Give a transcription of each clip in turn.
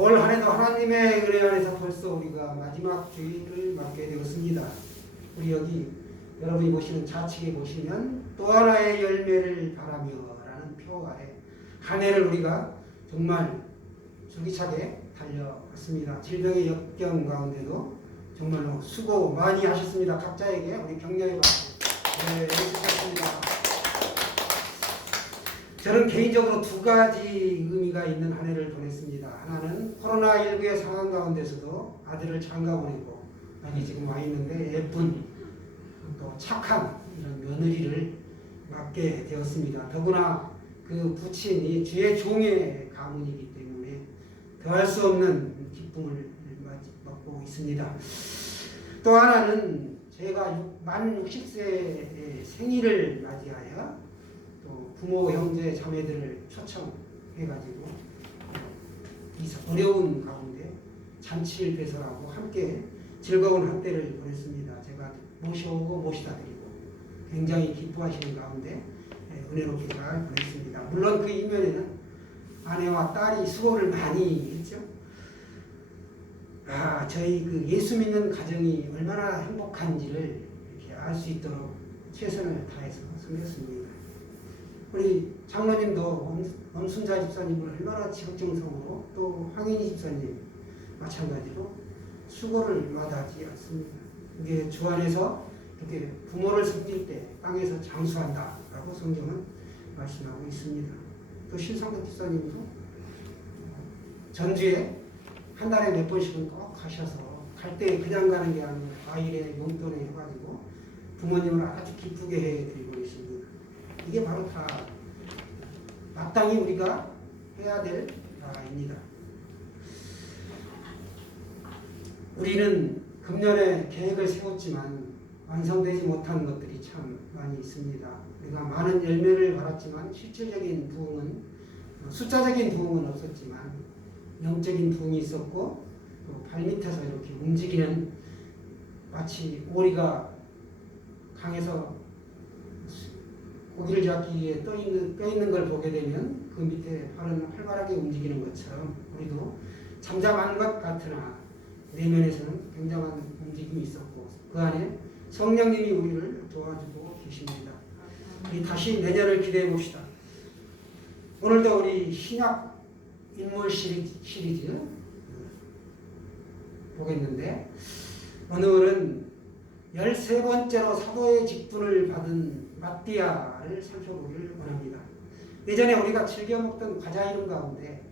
올 한 해도 하나님의 은혜 안에서 벌써 우리가 마지막 주일을 맞게 되었습니다. 우리 여기 여러분이 보시는 좌측에 보시면 또 하나의 열매를 바라며 라는 표 아래 한 해를 우리가 정말 줄기차게 달려왔습니다. 질병의 역경 가운데도 정말로 수고 많이 하셨습니다. 각자에게 우리 격려의 박수 해주셨습니다. 저는 개인적으로 두 가지 의미가 있는 한 해를 보냈습니다. 하나는 코로나19의 상황 가운데서도 아들을 장가 보내고 여기 지금 와 있는데 예쁜 또 착한 이런 며느리를 맡게 되었습니다. 더구나 그 부친이 주의 종의 가문이기 때문에 더할 수 없는 기쁨을 받고 있습니다. 또 하나는 제가 만 60세의 생일을 맞이하여 또 부모, 형제, 자매들을 초청해가지고 이 어려운 가운데 잔치를 배설하고 함께 즐거운 한때를 보냈습니다. 제가 모셔오고 모시다 드리고 굉장히 기뻐하시는 가운데 은혜롭게 잘 보냈습니다. 물론 그 이면에는 아내와 딸이 수고를 많이 했죠. 저희 그 예수 믿는 가정이 얼마나 행복한지를 이렇게 알 수 있도록 최선을 다해서 섬겼습니다. 우리 장로님도 엄순자 집사님을 얼마나 지극정성으로 또 황인희 집사님 마찬가지로 수고를 마다하지 않습니다. 이게 주 안에서 이렇게 부모를 섬길 때 땅에서 장수한다라고 성경은 말씀하고 있습니다. 또 신성덕 집사님도 전주에 한 달에 몇 번씩은 꼭 가셔서 갈 때 그냥 가는 게 아니라 아이의 용돈에 해가지고 부모님을 아주 기쁘게 해드리고 있습니다. 이게 바로 다 마땅히 우리가 해야 될 일입니다. 우리는 금년에 계획을 세웠지만 완성되지 못한 것들이 참 많이 있습니다. 우리가 많은 열매를 발았지만 실질적인 부흥은 숫자적인 부흥은 없었지만 영적인 부흥이 있었고 또 발밑에서 이렇게 움직이는 마치 오리가 강에서 고기를 잡기 위해 떠 있는 걸 보게 되면 그 밑에 발은 활발하게 움직이는 것처럼 우리도 잠잠한 것 같으나 내면에서는 굉장한 움직임이 있었고 그 안에 성령님이 우리를 도와주고 계십니다. 우리 다시 내년을 기대해 봅시다. 오늘도 우리 신약 인물 시리즈 보겠는데 오늘은 13번째로 사도의 직분을 받은 마띠아를 살펴보기를 원합니다. 예전에 우리가 즐겨 먹던 과자 이름 가운데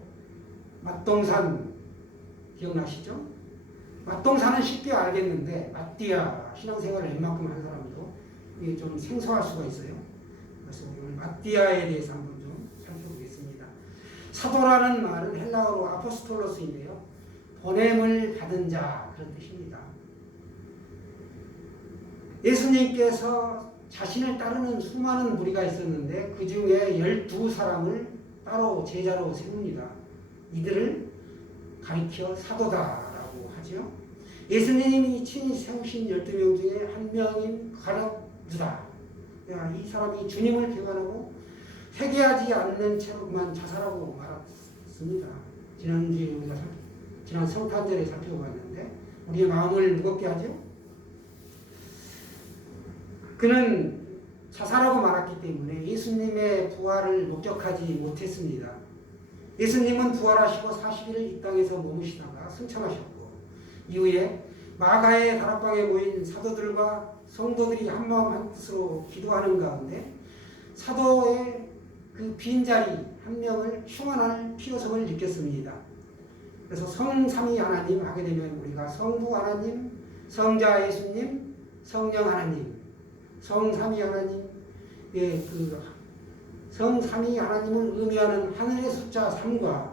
맛동산 기억나시죠? 맛동산은 쉽게 알겠는데 마띠아 신앙생활을 웬만큼 한 사람도 이게 좀 생소할 수가 있어요. 그래서 오늘 마띠아에 대해서 한번 좀 살펴보겠습니다. 사도라는 말은 헬라어로 아포스톨로스인데요. 보냄을 받은 자 그런 뜻입니다. 예수님께서 자신을 따르는 수많은 무리가 있었는데 그 중에 12사람을 따로 제자로 세웁니다. 이들을 가리켜 사도다라고 하죠. 예수님이 친히 세우신 12명 중에 한 명인 가룟유다. 이 사람이 주님을 배반하고 회개하지 않는 채로만 자살하고 말았습니다. 지난주에 우리가 지난 성탄절에 살펴봤는데 우리의 마음을 무겁게 하죠. 그는 자살하고 말았기 때문에 예수님의 부활을 목격하지 못했습니다. 예수님은 부활하시고 40일 이 땅에서 머무시다가 승천하셨고 이후에 마가의 다락방에 모인 사도들과 성도들이 한마음 한뜻으로 기도하는 가운데 사도의 그 빈자리 한 명을 충원할 필요성을 느꼈습니다. 그래서 성삼위 하나님 하게 되면 우리가 성부 하나님, 성자 예수님, 성령 하나님, 성삼위 하나님, 그 성삼위 하나님을 의미하는 하늘의 숫자 3과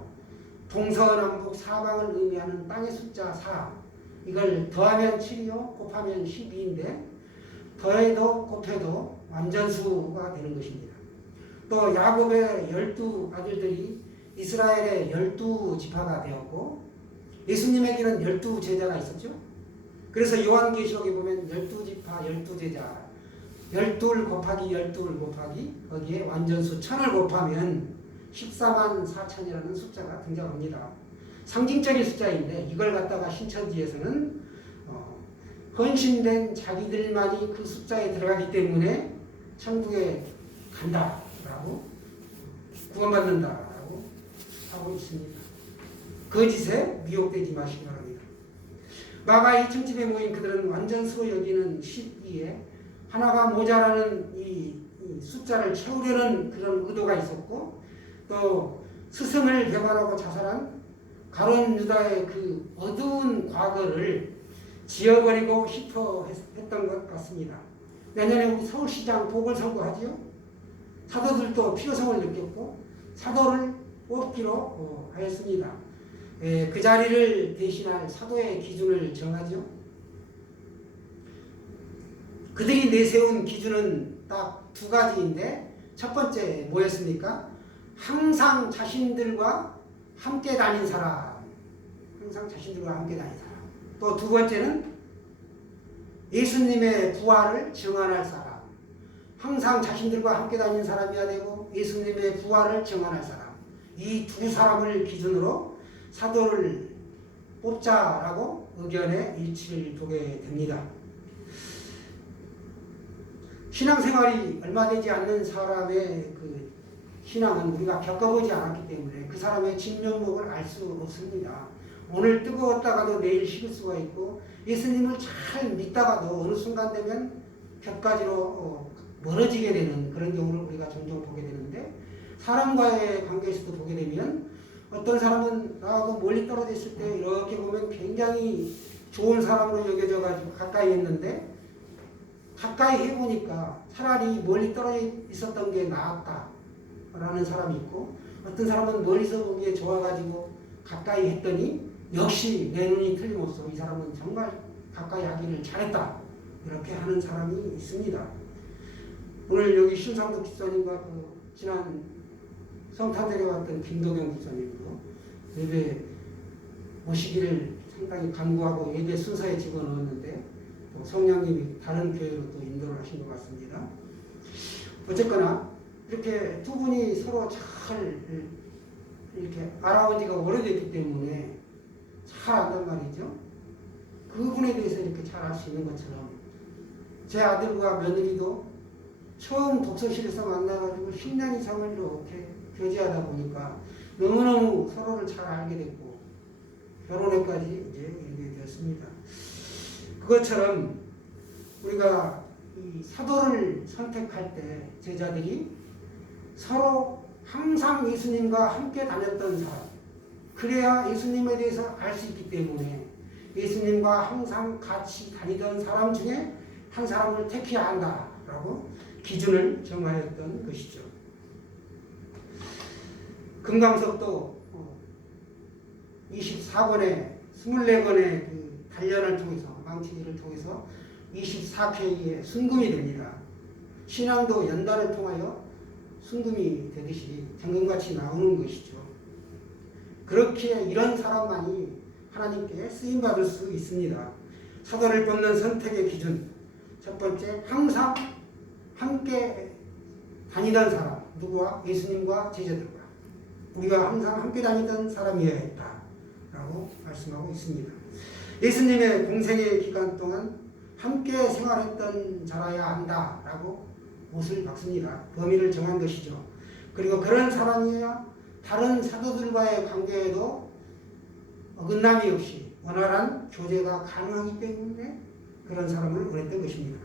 동서남북 사방을 의미하는 땅의 숫자 4 이걸 더하면 7이요 곱하면 12인데 더해도 곱해도 완전수가 되는 것입니다. 또 야곱의 12 아들들이 이스라엘의 12지파가 되었고 예수님에게는 12제자가 있었죠. 그래서 요한계시록에 보면 12지파 12제자 12 곱하기 12 곱하기 거기에 완전수 1000을 곱하면 14만 4천이라는 숫자가 등장합니다. 상징적인 숫자인데 이걸 갖다가 신천지에서는 헌신된 자기들만이 그 숫자에 들어가기 때문에 천국에 간다라고 구원받는다라고 하고 있습니다. 거짓에 미혹되지 마시기 바랍니다. 마가 2,000집에 모인 그들은 완전수로 여기는 시기에 하나가 모자라는 이 숫자를 채우려는 그런 의도가 있었고, 또 스승을 배반하고 자살한 가룟 유다의 그 어두운 과거를 지워버리고 싶어 했던 것 같습니다. 내년에 우리 서울시장 보궐선거하지요. 사도들도 필요성을 느꼈고 사도를 뽑기로 하였습니다. 그 자리를 대신할 사도의 기준을 정하죠. 그들이 내세운 기준은 딱 두 가지인데, 첫 번째 뭐였습니까? 항상 자신들과 함께 다닌 사람. 항상 자신들과 함께 다닌 사람. 또 두 번째는 예수님의 부활을 증언할 사람. 항상 자신들과 함께 다닌 사람이어야 되고 예수님의 부활을 증언할 사람. 이 두 사람을 기준으로 사도를 뽑자라고 의견의 일치를 보게 됩니다. 신앙생활이 얼마 되지 않는 사람의 그 신앙은 우리가 겪어보지 않았기 때문에 그 사람의 진면목을 알 수 없습니다. 오늘 뜨거웠다가도 내일 식을 수가 있고, 예수님을 잘 믿다가도 어느 순간 되면 곁가지로 멀어지게 되는 그런 경우를 우리가 종종 보게 되는데, 사람과의 관계에서도 보게 되면 어떤 사람은 나하고 멀리 떨어져 있을 때 이렇게 보면 굉장히 좋은 사람으로 여겨져 가지고 가까이 했는데, 가까이 해보니까 차라리 멀리 떨어져 있었던 게 나았다라는 사람이 있고, 어떤 사람은 멀리서 보기에 좋아가지고 가까이 했더니 역시 내 눈이 틀림없어 이 사람은 정말 가까이 하기를 잘했다, 이렇게 하는 사람이 있습니다. 오늘 여기 신상도 집사님과 그 지난 성탄절에 왔던 김도경 집사님도 예배 모시기를 상당히 간구하고 예배 순서에 집어넣었는데, 또 성령님이 다른 교회로 또 인도를 하신 것 같습니다. 어쨌거나 이렇게 두 분이 서로 잘 이렇게 알아온 지가 오래됐기 때문에 잘 안단 말이죠. 그분에 대해서 이렇게 잘 알 수 있는 것처럼 제 아들과 며느리도 처음 독서실에서 만나가지고 10년 이상을 이렇게 교제하다 보니까 너무너무 서로를 잘 알게 됐고 결혼에까지 이제 이르게 되었습니다. 그것처럼 우리가 이 사도를 선택할 때 제자들이 서로 항상 예수님과 함께 다녔던 사람, 그래야 예수님에 대해서 알 수 있기 때문에 예수님과 항상 같이 다니던 사람 중에 한 사람을 택해야 한다라고 기준을 정하였던 것이죠. 금강석도 24권의 24권의 그 단련을 통해서, 망치기를 통해서 24K의 순금이 됩니다. 신앙도 연단을 통하여 순금이 되듯이 정금같이 나오는 것이죠. 그렇게 이런 사람만이 하나님께 쓰임받을 수 있습니다. 사도를 뽑는 선택의 기준, 첫 번째, 항상 함께 다니던 사람, 누구와? 예수님과 제자들과. 우리가 항상 함께 다니던 사람이어야 했다라고 말씀하고 있습니다. 예수님의 공생의 기간 동안 함께 생활했던 자라야 한다라고 못을 박습니다. 범위를 정한 것이죠. 그리고 그런 사람이야 다른 사도들과의 관계에도 어긋남이 없이 원활한 교제가 가능하기 때문에 그런 사람을 원했던 것입니다.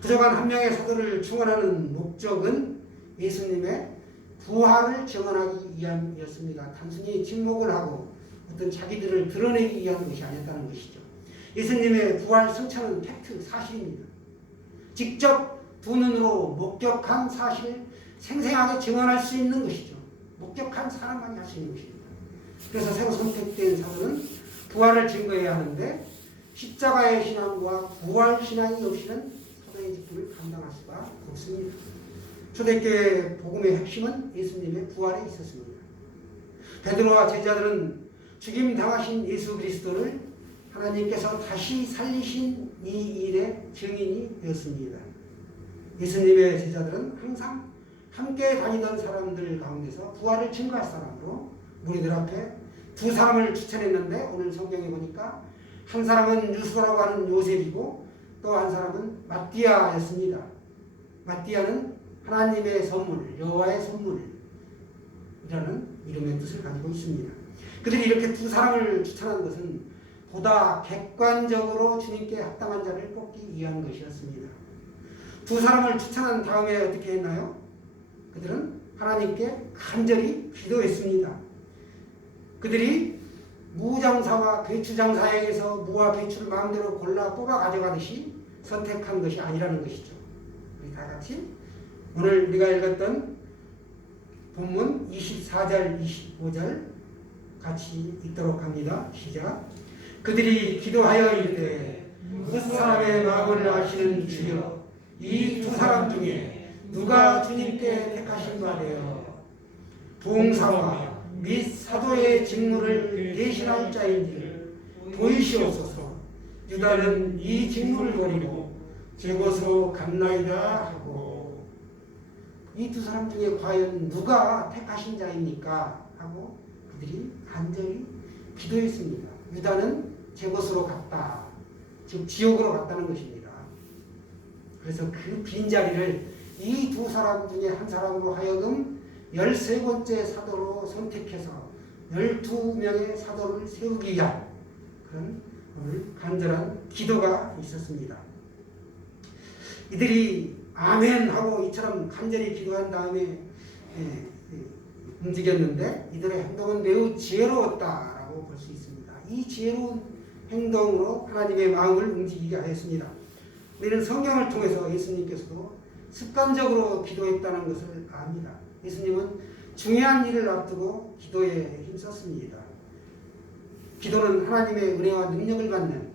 부족한 한 명의 사도를 충원하는 목적은 예수님의 부활을 증언하기 위함이었습니다. 단순히 침묵을 하고 어떤 자기들을 드러내기 위한 것이 아니었다는 것이죠. 예수님의 부활 성찬은 팩트, 사실입니다. 직접 두 눈으로 목격한 사실을 생생하게 증언할 수 있는 것이죠. 목격한 사람만이 할 수 있는 것입니다. 그래서 새로 선택된 사도는 부활을 증거해야 하는데, 십자가의 신앙과 부활 신앙이 없이는 사도의 직분을 감당할 수가 없습니다. 초대교회 복음의 핵심은 예수님의 부활에 있었습니다. 베드로와 제자들은 죽임 당하신 예수 그리스도를 하나님께서 다시 살리신 이 일의 증인이 되었습니다. 예수님의 제자들은 항상 함께 다니던 사람들 가운데서 부활을 증거할 사람으로 무리들 앞에 두 사람을 추천했는데 오늘 성경에 보니까 한 사람은 유수라고 하는 요셉이고 또 한 사람은 마띠아였습니다. 마띠아는 하나님의 선물, 여호와의 선물이라는 이름의 뜻을 가지고 있습니다. 그들이 이렇게 두 사람을 추천한 것은 보다 객관적으로 주님께 합당한 자를 뽑기 위한 것이었습니다. 두 사람을 추천한 다음에 어떻게 했나요? 그들은 하나님께 간절히 기도했습니다. 그들이 무장사와 배추장사에게서 무와 배추를 마음대로 골라 뽑아 가져가듯이 선택한 것이 아니라는 것이죠. 우리 다 같이 오늘 우리가 읽었던 본문 24절 25절 같이 읽도록 합니다. 시작. 그들이 기도하여 이르되 그 사람의 마음을 아시는 주여, 이 두 사람 중에 누가 주님께 택하신 바 되어 봉사와 및 사도의 직무를 대신할 자인지를 보이시옵소서. 유다는 이 직무를 버리고 제 곳으로 갔나이다 하고, 이 두 사람 중에 과연 누가 택하신 자입니까? 하고 그들이 간절히 기도했습니다. 유다는 제 곳으로 갔다, 즉 지옥으로 갔다는 것입니다. 그래서 그 빈자리를 이 두 사람 중에 한 사람으로 하여금 13번째 사도로 선택해서 12명의 사도를 세우기 위한 그런 오늘 간절한 기도가 있었습니다. 이들이 아멘 하고 이처럼 간절히 기도한 다음에 움직였는데 이들의 행동은 매우 지혜로웠다라고 볼 수 있습니다. 이 지혜로운 행동으로 하나님의 마음을 움직이게 하였습니다. 우리는 성경을 통해서 예수님께서도 습관적으로 기도했다는 것을 압니다. 예수님은 중요한 일을 앞두고 기도에 힘썼습니다. 기도는 하나님의 은혜와 능력을 받는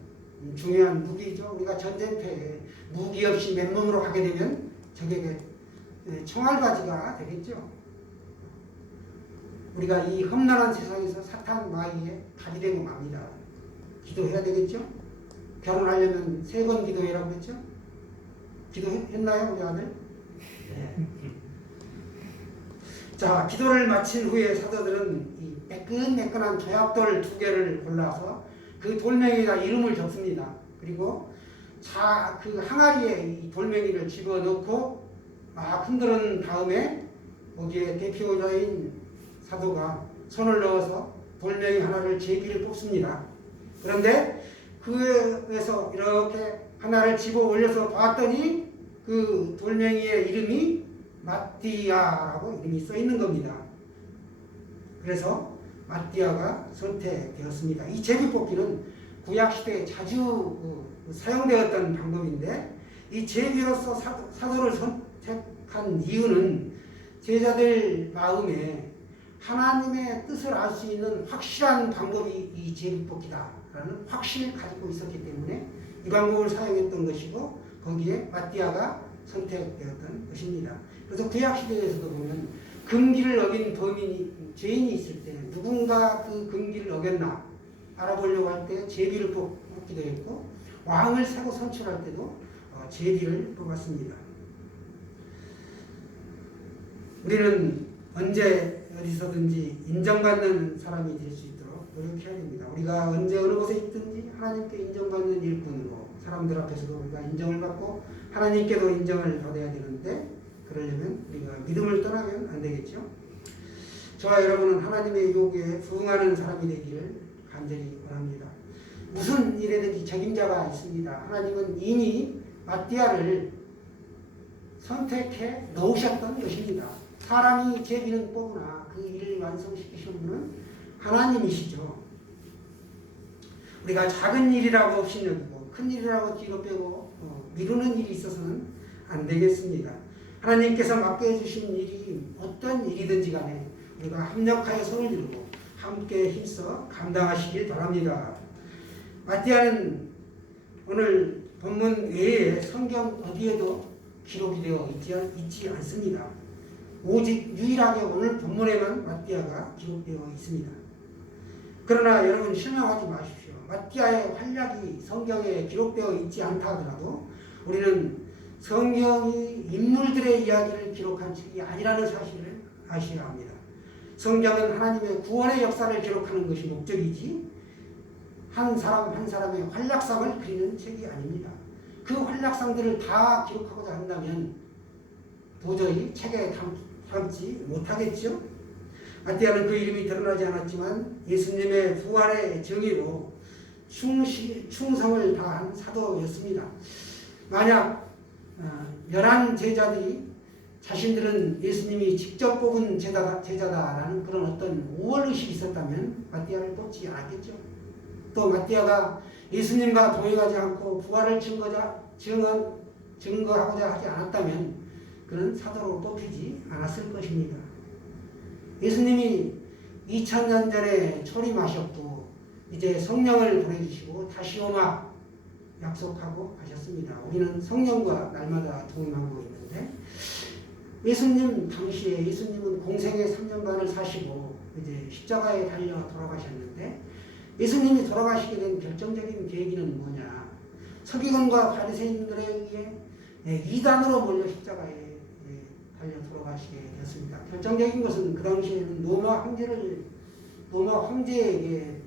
중요한 무기죠. 우리가 전쟁터에 무기 없이 맨몸으로 하게 되면 적에게 총알바지가 되겠죠. 우리가 이 험난한 세상에서 사탄 마귀에 답이 되고 맙니다. 기도해야 되겠죠. 결혼하려면 3번 기도해라고 했죠. 기도했나요 우리 아들? 네. 자, 기도를 마친 후에 사도들은 이 매끈매끈한 조약돌 2개를 골라서 그 돌멩이에다 이름을 적습니다. 그리고 그 항아리에 이 돌멩이를 집어넣고 막 흔드는 다음에 거기에 대표자인 사도가 손을 넣어서 돌멩이 하나를 제비를 뽑습니다. 그런데 그에서 이렇게 하나를 집어 올려서 봤더니 그 돌멩이의 이름이 마띠아라고 이름이 써 있는 겁니다. 그래서 마띠아가 선택되었습니다. 이 제비뽑기는 구약시대에 자주 사용되었던 방법인데 이 제비로서 사도를 선택한 이유는 제자들 마음에 하나님의 뜻을 알 수 있는 확실한 방법이 이 제비뽑기다라는 확신을 가지고 있었기 때문에 이 방법을 사용했던 것이고 거기에 마띠아가 선택되었던 것입니다. 그래서 구약시대에서도 보면 금기를 어긴 범인이, 죄인이 있을 때 누군가 그 금기를 어겼나 알아보려고 할 때 제비를 뽑기도 했고 왕을 세고 선출할 때도 제비를 뽑았습니다. 우리는 언제 어디서든지 인정받는 사람이 될 수 있도록 노력해야 됩니다. 우리가 언제 어느 곳에 있든지 하나님께 인정받는 일꾼으로 사람들 앞에서도 우리가 인정을 받고 하나님께도 인정을 받아야 되는데 그러려면 우리가 믿음을 떠나면 안 되겠죠. 저와 여러분은 하나님의 요구에 부응하는 사람이 되기를 간절히 원합니다. 무슨 일에든지 책임자가 있습니다. 하나님은 이미 마띠아를 선택해 놓으셨던 것입니다. 사람이 제비는 뽑으나 그 일을 완성시키신 분은 하나님이시죠. 우리가 작은 일이라고 없이 여기고 큰 일이라고 뒤로 빼고 미루는 일이 있어서는 안 되겠습니다. 하나님께서 맡겨주신 일이 어떤 일이든지 간에 우리가 합력하여 손을 들고 함께 힘써 감당하시길 바랍니다. 마띠아는 오늘 본문 외에 성경 어디에도 기록이 되어 있지 않습니다. 오직 유일하게 오늘 본문에만 마띠아가 기록되어 있습니다. 그러나 여러분 실망하지 마십시오. 마띠아의 활약이 성경에 기록되어 있지 않다 하더라도 우리는 성경이 인물들의 이야기를 기록한 책이 아니라는 사실을 아셔야 합니다. 성경은 하나님의 구원의 역사를 기록하는 것이 목적이지 한 사람 한 사람의 활약상을 그리는 책이 아닙니다. 그 활약상들을 다 기록하고자 한다면 도저히 책에 담지 못하겠죠. 마띠아는 그 이름이 드러나지 않았지만 예수님의 부활의 정의로 충성을 다한 사도였습니다. 만약 11 제자들이 자신들은 예수님이 직접 뽑은 제자다라는 그런 어떤 오월의식이 있었다면 마띠아를 뽑지 않았겠죠. 또 마띠아가 예수님과 동행하지 않고 부활을 증거하고자 하지 않았다면 그는 사도로 뽑히지 않았을 것입니다. 예수님이 2000년 전에 초림하셨고 이제 성령을 보내주시고 다시 오마 약속하고 가셨습니다. 우리는 성령과 날마다 동행하고 있는데 예수님 당시에 예수님은 공생의 3년반을 사시고 이제 십자가에 달려 돌아가셨는데 예수님이 돌아가시게 된 결정적인 계기는 뭐냐? 서기관과 바리새인들에 의해 이단으로 몰려 십자가에 달려 돌아가시게 되었습니다. 결정적인 것은 그 당시에는 로마 황제에게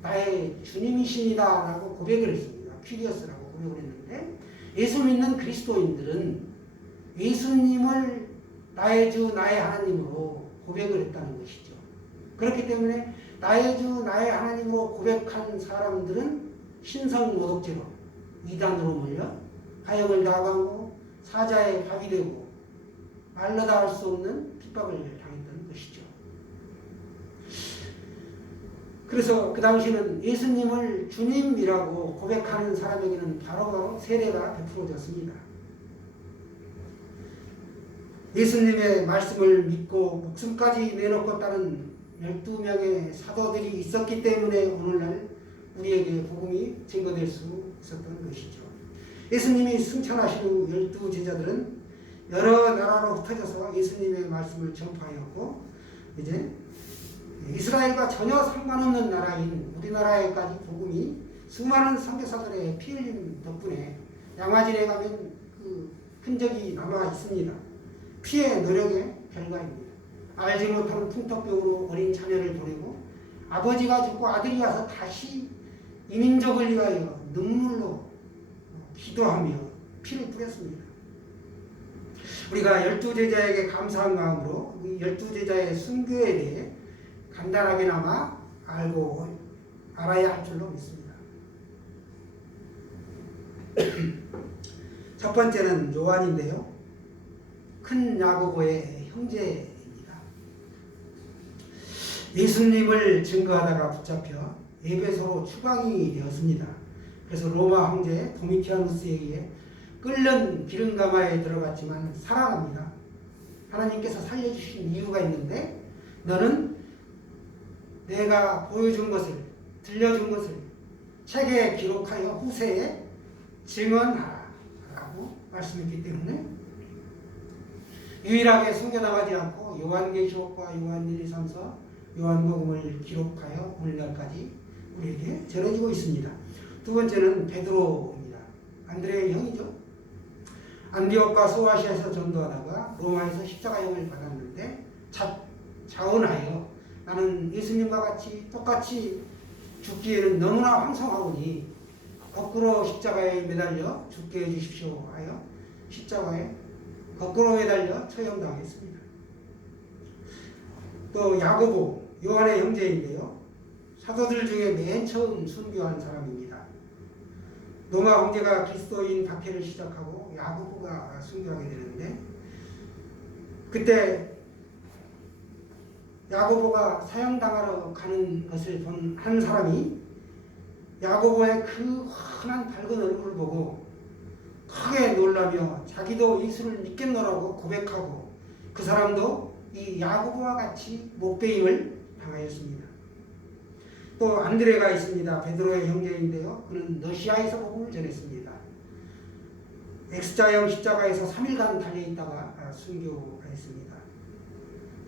나의 주님이십니다라고 고백을 했습니다. 퀴리어스라고 고백을 했는데 예수 믿는 그리스도인들은 예수님을 나의 주 나의 하나님으로 고백을 했다는 것이죠. 그렇기 때문에 나의 주 나의 하나님으로 고백한 사람들은 신성모독죄로 이단으로 몰려 가역을 당하고 사자의 밥이 되고 말로다 할 수 없는 핍박을 당했던 것이죠. 그래서 그 당시는 예수님을 주님이라고 고백하는 사람에게는 바로바로 세례가 베풀어졌습니다. 예수님의 말씀을 믿고 목숨까지 내놓고 따른 12명의 사도들이 있었기 때문에 오늘날 우리에게 복음이 증거될 수 있었던 것이죠. 예수님이 승천하신 후 12제자들은 여러 나라로 흩어져서 예수님의 말씀을 전파하였고 이제 이스라엘과 전혀 상관없는 나라인 우리나라에까지 복음이 수많은 선교사들의 피 흘림 덕분에 양화진에 가면 그 흔적이 남아 있습니다. 피의 노력의 결과입니다. 알지 못하는 풍토병으로 어린 자녀를 보내고 아버지가 죽고 아들이 와서 다시 이민족을 위하여 눈물로 기도하며 피를 뿌렸습니다. 우리가 12제자에게 감사한 마음으로 12제자의 순교에 대해 간단하게나마 알아야 할 줄로 믿습니다. 첫 번째는 요한인데요. 큰 야고보의 형제입니다. 예수님을 증거하다가 붙잡혀 에베소로 추방이 되었습니다. 그래서 로마 황제 도미티아누스에 의해 끓는 기름가마에 들어갔지만 살아납니다. 하나님께서 살려주신 이유가 있는데 너는 내가 보여준 것을 들려준 것을 책에 기록하여 후세에 증언하라 라고 말씀했기 때문에 유일하게 숨겨나가지 않고 요한계시록과 요한 1, 2, 3, 4 요한복음을 기록하여 오늘날까지 우리에게 전해지고 있습니다. 두 번째는 베드로입니다. 안드레의 형이죠. 안디옥과 소아시아에서 전도하다가 로마에서 십자가형을 받았는데 자원하여 나는 예수님과 같이 똑같이 죽기에는 너무나 황송하오니 거꾸로 십자가에 매달려 죽게 해주십시오 하여 십자가에 거꾸로 매달려 처형당했습니다. 또 야고보, 요한의 형제인데요. 사도들 중에 맨 처음 순교한 사람입니다. 로마 황제가 그리스도인 박해를 시작하고 야고보가 순교하게 되는데 그때 야고보가 사형당하러 가는 것을 본 한 사람이 야고보의 그 환한 밝은 얼굴을 보고 크게 놀라며 자기도 예수를 믿겠노라고 고백하고 그 사람도 이 야고보와 같이 목베임을 당하였습니다. 또 안드레가 있습니다. 베드로의 형제인데요. 그는 러시아에서 복음을 전했습니다. X자형 십자가에서 3일간 달려있다가 순교했습니다.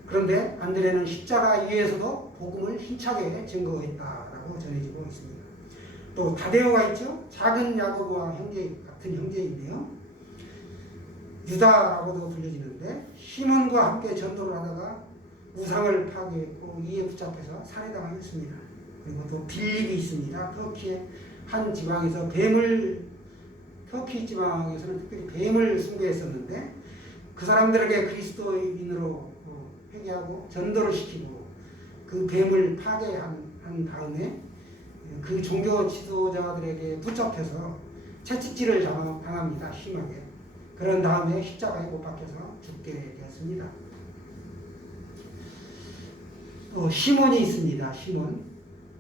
그런데 안드레는 십자가 위에서도 복음을 힘차게 증거했다라고 전해지고 있습니다. 또 다데오가 있죠. 작은 야고보와 같은 형제인데요. 유다라고도 불려지는데 시몬과 함께 전도를 하다가 우상을 파괴했고 이에 붙잡혀서 살해당하였습니다. 그리고 또 빌립이 있습니다. 터키의 한 지방에서 터키 지방에서는 특별히 뱀을 숭배했었는데 그 사람들에게 그리스도인으로 회개하고 전도를 시키고 그 뱀을 파괴한 다음에 그 종교 지도자들에게 붙잡혀서 채찍질을 당합니다. 심하게. 그런 다음에 십자가에 못 박혀서 죽게 되었습니다. 또 시몬이 있습니다. 시몬.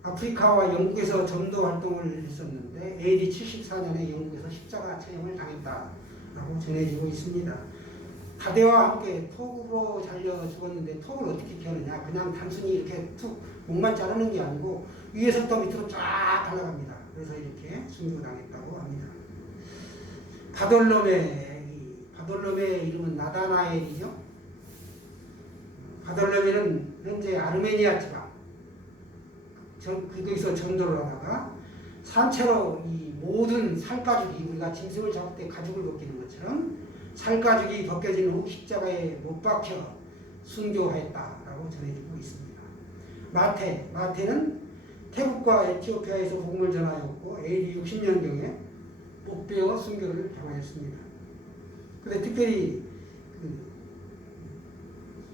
아프리카와 영국에서 전도 활동을 했었는데 AD 74년에 영국에서 십자가 처형을 당했다라고 전해지고 있습니다. 다대와 함께 톡으로 잘려 죽었는데 톡을 어떻게 켜느냐? 그냥 단순히 이렇게 툭 목만 자르는 게 아니고 위에서부터 밑으로 쫙 달려갑니다. 그래서 이렇게 순교당했다고 합니다. 바돌롬의 이름은 나다나엘이죠. 바돌로메는 현재 아르메니아 지방 거기서 전도를 하다가 산채로 이 모든 살가죽이 우리가 짐승을 잡을 때 가죽을 벗기는 것처럼 살가죽이 벗겨진 후 십자가에 못 박혀 순교하였다라고 전해지고 있습니다. 마태는 태국과 에티오피아에서 복음을 전하였고 AD 60년경에 못 배워 순교를 당하였습니다. 그런데 특별히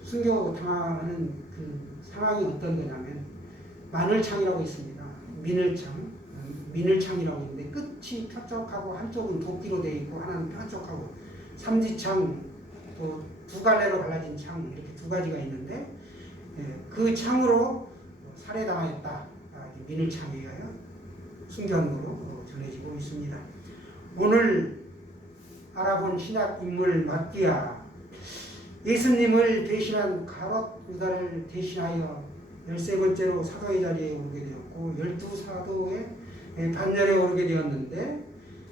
순교 당하는 그 상황이 어떤 거냐면 마늘창이라고 있습니다. 민을창이라고 있는데 끝이 뾰족하고 한쪽은 도끼로 되어 있고 하나는 뾰족하고 삼지창 또 두 갈래로 갈라진 창 이렇게 두 가지가 있는데 그 창으로 살해당하였다. 민을창이에요. 순교함으로 전해지고 있습니다. 오늘 알아본 신약 인물 마띠아 예수님을 대신한 가롯 유다를 대신하여 13번째로 사도의 자리에 오르게 되었고 12사도의 반열에 오르게 되었는데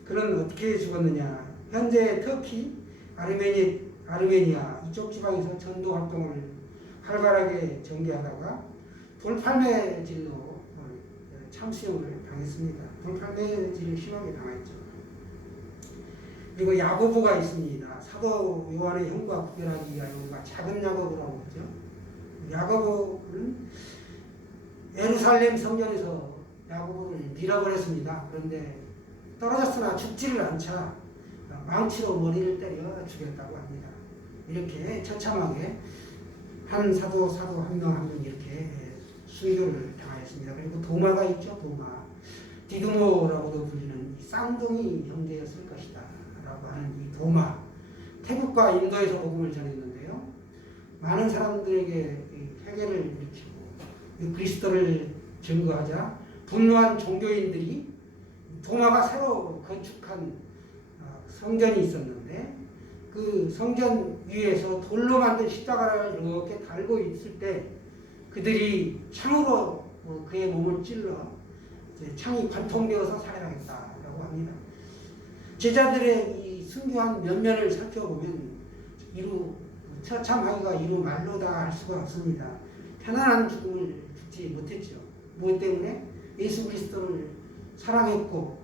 그는 어떻게 죽었느냐. 현재 터키, 아르메니아 이쪽 지방에서 전도 활동을 활발하게 전개하다가 돌팔매질로 참수형을 당했습니다. 돌팔매질을 심하게 당했죠. 그리고 야고보가 있습니다. 사도 요한의 형과 구별하기 위하여 우리가 작은 야고보라고 하죠. 야고보는 예루살렘 성전에서 야고보를 밀어버렸습니다. 그런데 떨어졌으나 죽지를 않자 망치로 머리를 때려 죽였다고 합니다. 이렇게 처참하게 한 사도 한 명 이렇게 순교를 당하였습니다. 그리고 도마가 있죠. 도마. 디두모라고도 불리는 쌍둥이 형제였을 것이다 라고 하는 이 도마. 태국과 인도에서 복음을 전했는데요. 많은 사람들에게 회개를 일으키고 그리스도를 증거하자 분노한 종교인들이 도마가 새로 건축한 성전이 있었는데 그 성전 위에서 돌로 만든 십자가를 이렇게 달고 있을 때 그들이 창으로 그의 몸을 찔러 창이 관통되어서 살해하겠다라고 합니다. 제자들의 이 순교한 면면을 살펴보면 처참하기가 이루 말로 다 할 수가 없습니다. 편안한 죽음을 죽지 못했죠. 무엇 때문에? 예수 그리스도를 사랑했고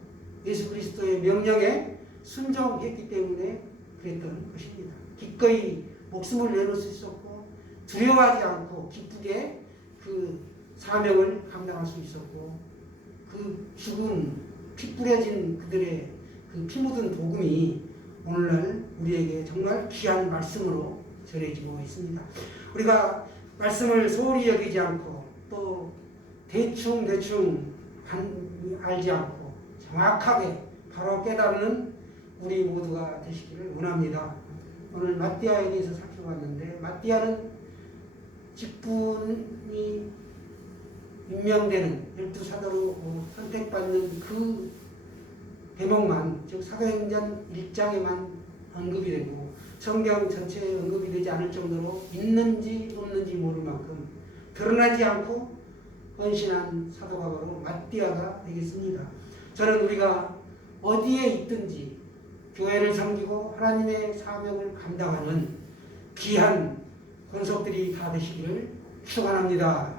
예수 그리스도의 명령에 순종했기 때문에 그랬던 것입니다. 기꺼이 목숨을 내놓을 수 있었고 두려워하지 않고 기쁘게 그 사명을 감당할 수 있었고 그 죽은 피 뿌려진 그들의 그 피 묻은 복음이 오늘날 우리에게 정말 귀한 말씀으로 전해지고 있습니다. 우리가 말씀을 소홀히 여기지 않고 또 대충 알지 않고 정확하게 바로 깨닫는 우리 모두가 되시기를 원합니다. 오늘 마띠아에 대해서 살펴봤는데 마띠아는 직분이 임명되는 12사도로 선택받는 그 대목만 즉 사도행전 1장에만 언급이 되고 성경 전체에 언급이 되지 않을 정도로 있는지 없는지 모를 만큼 드러나지 않고 헌신한 사도가 바로 마띠아가 되겠습니다. 저는 우리가 어디에 있든지 교회를 섬기고 하나님의 사명을 감당하는 귀한 권속들이 다 되시기를 축원합니다.